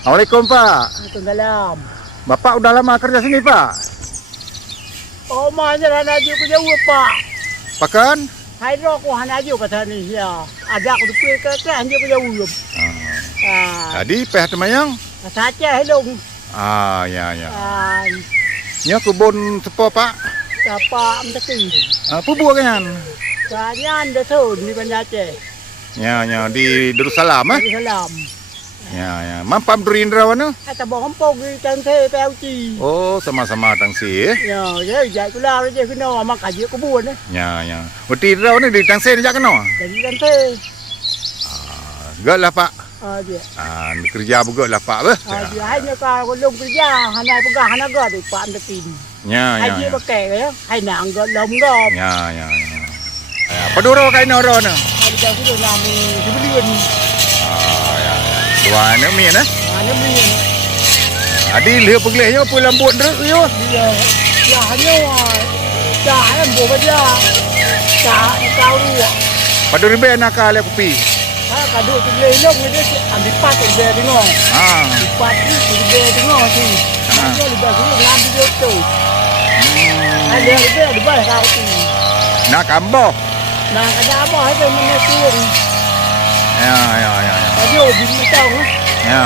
Assalamualaikum Pak. Waalaikumsalam. Bapak udah lama kerja sini Pak? Oh, mana hanaji ko jauh Pak. Pakan? Hai ro ko hanaji ko tani ya. Ada ko dupe ke hanaji ko jauh. Tadi peh temayang? Saja helong. Ya ya. Ah, Kebun sepo Pak. Apa mesti. Pubu kan? Kanyan de thun ni banyace. Ya di Darussalam Salam. Ya Mampam Durindra mana? Ata bo hampog ni tang the peo chi. Oh, sama-sama tang si. Ya, jai ko la je ko no ma ka je ko buon. Ya. Uti Durindra ni di tang si ni jak kena. Jadi tang the. Gak lah Pak. Dia. Kerja buka lah Pak bah. Dia hanya ka ko lung kerja, hanai pegah hanaga di Pak Amdekin. Ya. Hai dia pakai ya. Hai nang go lom go. Ya. Padura kain orang ni. Hai dia ko nami dibelian. Dua ni mi na. Ana belian. Adi lihat pegelihnya apa lambut terus yo. Dia ya hanya dah kan bo kerja. Dah kau dua. Padura be nak kali kopi. Kadu tu beli long ni dia ambil pat tu dia tengok. Pat ni tu dia tengok tu. Dia lebih dulu lambi dia tu. Ada dia ada bah kau tu. Nak kamboh. Nah kada apa ada mana turun. Ya. Tadi di tahu. Ya.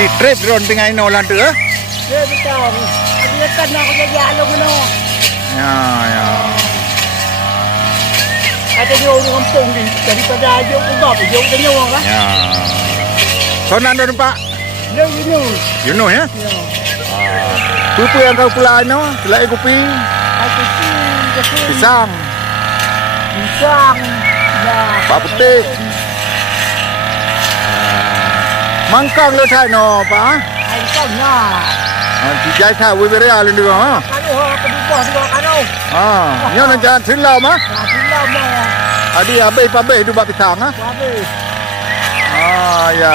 Di trip drone dengan ino lantu Dia tahu. Dia kan nak jadi alung no. Ya. Ada dia orang kampung ni daripada ajuk ke bab ajuk ke nyawang lah. Ya. Sonan dah Pak. Dia ini. You know ya? Ya. Pupu yang kau pula ino, selai kopi, Aku pisang, pisang. Ya. Pak putih. Mangkang le thai no Pak. Hai kau na. Dijai thai we beria le dulu ha. Kalau aku buat dua kalau. Nyo nak jalan silau mah. Silau mah. Adi abai pabai du bak pisang ha. Habis. Ya.